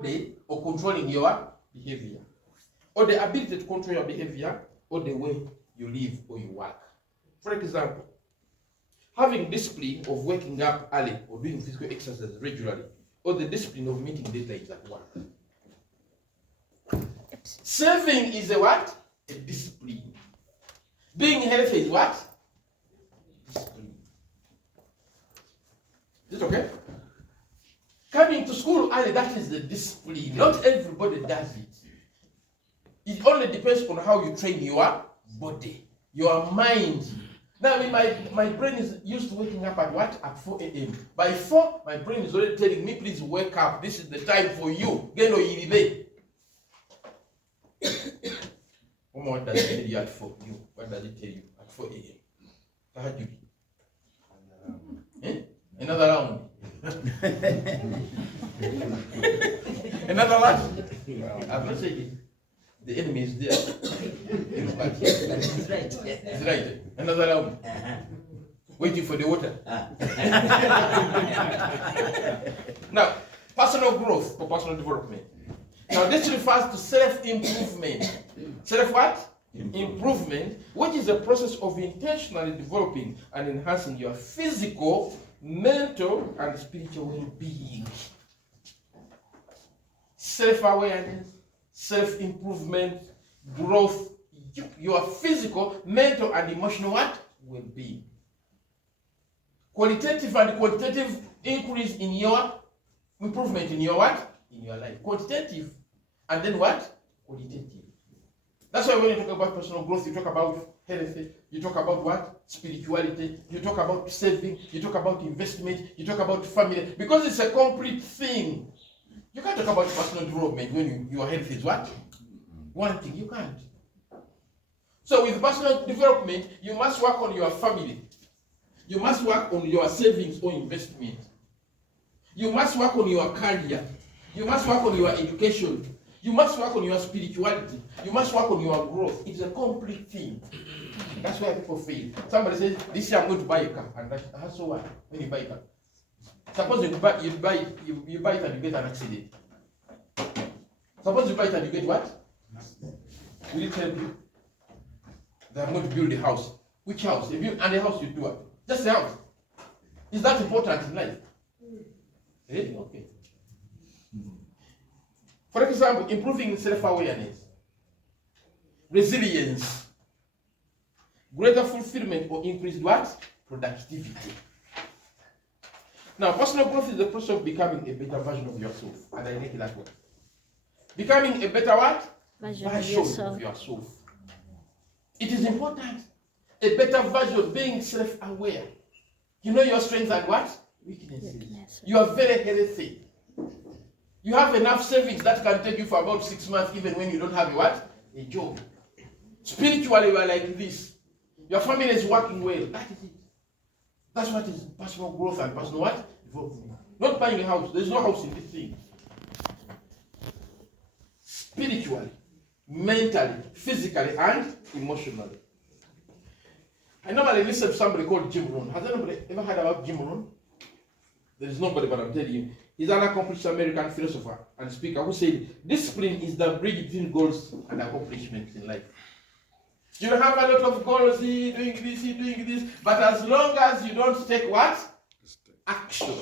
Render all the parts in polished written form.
or controlling your behavior, or the ability to control your behavior, or the way you live or you work. For example, having discipline of waking up early or doing physical exercise regularly, or the discipline of meeting deadlines at work. Saving is a what? A discipline. Being healthy is what? Discipline. Is it okay? Coming to school early, that is the discipline. Not everybody does it. It only depends on how you train your body, your mind. Now, I mean, my brain is used to waking up at what? At 4 a.m. By 4, my brain is already telling me, please wake up. This is the time for you. Get no iribe. What does it tell you at 4? What does it tell you at 4 a.m.? Another round. Another round. I've not said it. The enemy is there. It's right. It's right. Another round. Waiting for the water. Now, personal growth or personal development. Now, this refers to self-improvement. Self what? Improvement, which is a process of intentionally developing and enhancing your physical, mental, and spiritual well-being. Self-awareness, self-improvement, growth, your physical, mental, and emotional what? Well-being. Qualitative and quantitative increase in your improvement in your what? In your life. Quantitative, and then what? Qualitative. That's why when you talk about personal growth, you talk about health, you talk about what? Spirituality, you talk about saving, you talk about investment, you talk about family, because it's a complete thing. You can't talk about personal development when your health is what? One thing, you can't. So with personal development, you must work on your family. You must work on your savings or investment. You must work on your career. You must work on your education. You must work on your spirituality. You must work on your growth. It's a complete thing. That's why people fail. Somebody says, this year I'm going to buy a car. And that's so what? When you buy a car. Suppose you buy it and you get an accident. Suppose you buy it and you get what? Will it help you? They are going to build a house. Which house? They build, and the house you do what? Just the house. Is that important in life? Really? Okay. For example, improving self-awareness, resilience, greater fulfillment or increased what? Productivity. Now, personal growth is the process of becoming a better version of yourself. And I like that word. Becoming a better what? Version of yourself. It is important. A better version, being self-aware. You know your strengths and what? Weaknesses. You are very healthy. You have enough savings that can take you for about 6 months, even when you don't have a what? A job. Spiritually, you are like this. Your family is working well. That is it. That's what is personal growth and personal what? Development. Not buying a house. There's no house in this thing. Spiritually, mentally, physically, and emotionally. I normally listen to somebody called Jim Rohn. Has anybody ever heard about Jim Rohn? There is nobody, but I'm telling you. He's an accomplished American philosopher and speaker who said, discipline is the bridge between goals and accomplishments in life. You have a lot of goals, doing this, but as long as you don't take what? Action.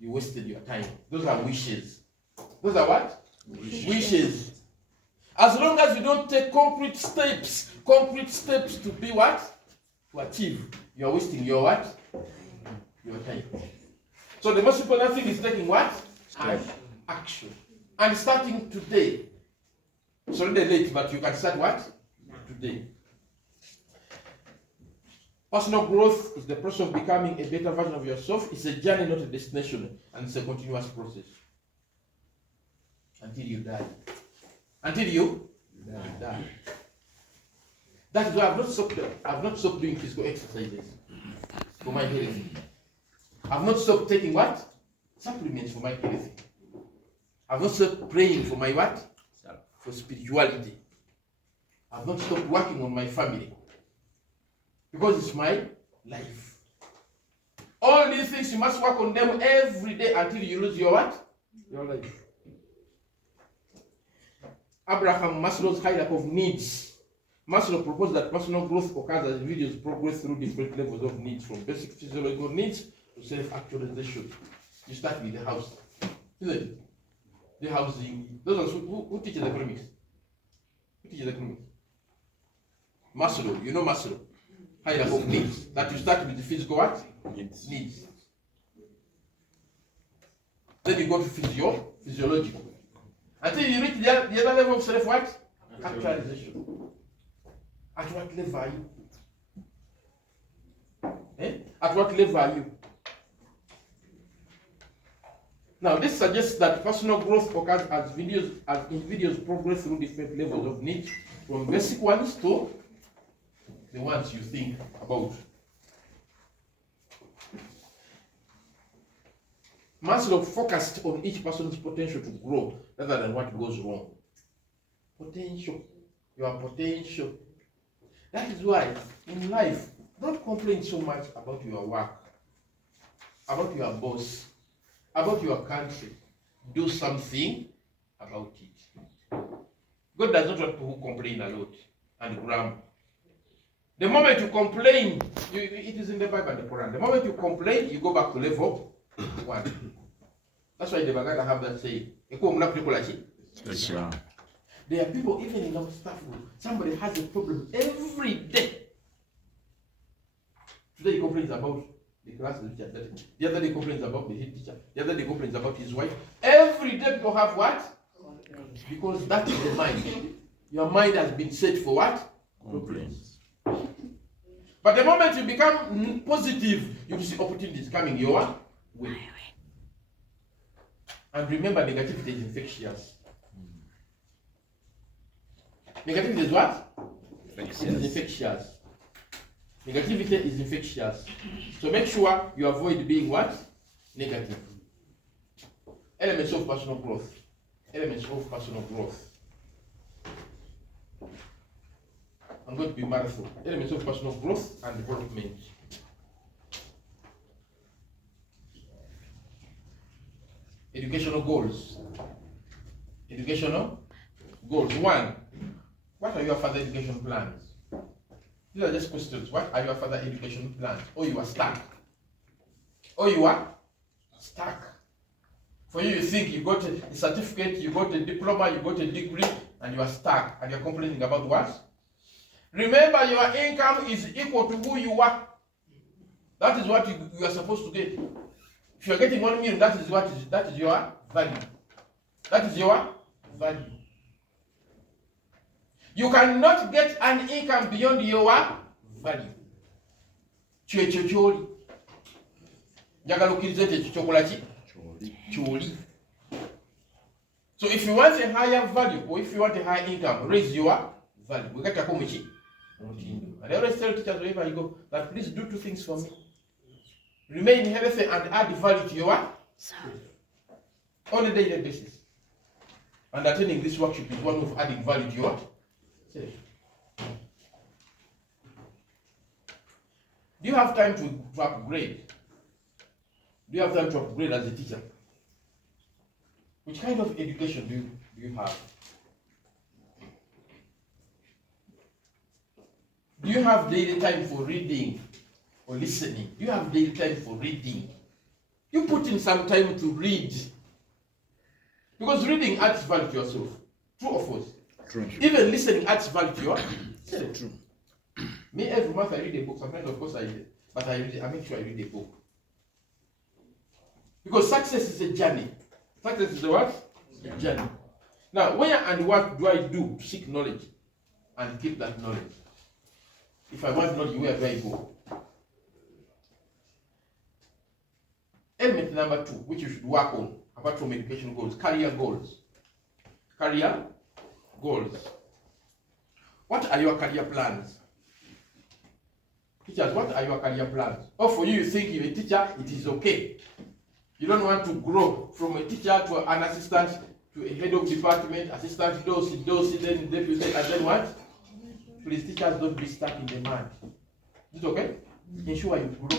You wasted your time. Those are wishes. Those are what? Wishes. As long as you don't take concrete steps to be what? To achieve. You are wasting your what? Your time. So the most important thing is taking what? Action. And starting today. It's already late, but you can start what? Today. Personal growth is the process of becoming a better version of yourself. It's a journey, not a destination. And it's a continuous process. Until you die. Until you die. That is why I've not stopped doing physical exercises for my health. I've not stopped taking what? Supplements for my health. I've not stopped praying for my what? For spirituality. I've not stopped working on my family. Because it's my life. All these things, you must work on them every day until you lose your what? Your life. Abraham Maslow's hierarchy of needs. Maslow proposed that personal growth occurs as individuals progress through different levels of needs, from basic physiological needs to self-actualization. You start with the house, isn't it? The housing. Those who teaches economics? Who teaches economics? Maslow. You know Maslow. Hierarchy of needs. That you start with the physical what? Needs. Then you go to physiological. Until you reach the other level of self what? Actualization. At what level are you? At what level are you? Now, this suggests that personal growth occurs as individuals progress through different levels of needs, from basic ones to the ones you think about. Maslow focused on each person's potential to grow rather than what goes wrong. Potential. Your potential. That is why in life, don't complain so much about your work, about your boss, about your country. Do something about it. God does not want people who complain a lot and grumble. The moment you complain, it is in the Bible and the Quran. The moment you complain, you go back to level 1. That's why the Bagada have that saying. There are people, even in our staff room, somebody has a problem every day. Today he complains about the class teacher. The other day he complains about the head teacher. The other day he complains about his wife. Every day people have what? Because that is the mind. Your mind has been set for what? Complaints. But the moment you become positive, you see opportunities coming your way. And remember, negativity is infectious. Negativity is what? Infectious. It is infectious. Negativity is infectious. So make sure you avoid being what? Negative. Elements of personal growth. Elements of personal growth. I'm going to be marathon. Elements of personal growth and development. Educational goals. Educational goals. 1. What are your further education plans? These are just questions. What are your further education plans? Or you are stuck. Or you are stuck. For you think you got a certificate, you got a diploma, you got a degree, and you are stuck. And you're complaining about what? Remember, your income is equal to who you are. That is what you are supposed to get. If you are getting 1 million, that is your value. That is your value. You cannot get an income beyond your value. Choli. Njagala ukirizete chokola ki? Choli. So if you want a higher value or if you want a higher income, raise your value. We get a komichi. And I always tell teachers wherever you go that please do 2 things for me. Remain healthy and add value to your on a daily basis. And attending this workshop is one of adding value to your self. Do you have time to upgrade? Do you have time to upgrade as a teacher? Which kind of education do you have? Do you have daily time for reading or listening? Do you have daily time for reading? You put in some time to read. Because reading adds value to yourself. True or false? True. Even listening adds value to yourself. True. Me, every month I read a book. Sometimes, of course, I make sure I read a book. Because success is a journey. Success is a what? A journey. Now, where and what do I do to seek knowledge and keep that knowledge? If I want knowledge, where do I go? Element number 2, which you should work on, apart from education goals, career goals. Career goals. What are your career plans? Teachers, what are your career plans? Or for you, you think you're a teacher, it is okay. You don't want to grow from a teacher to an assistant, to a head of department, assistant, those, then deputy, and then what? Please, teachers, don't be stuck in the mud. Is it okay? Ensure you grow.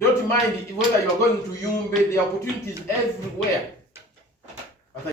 Don't mind whether you are going to Yumbe, the opportunities everywhere.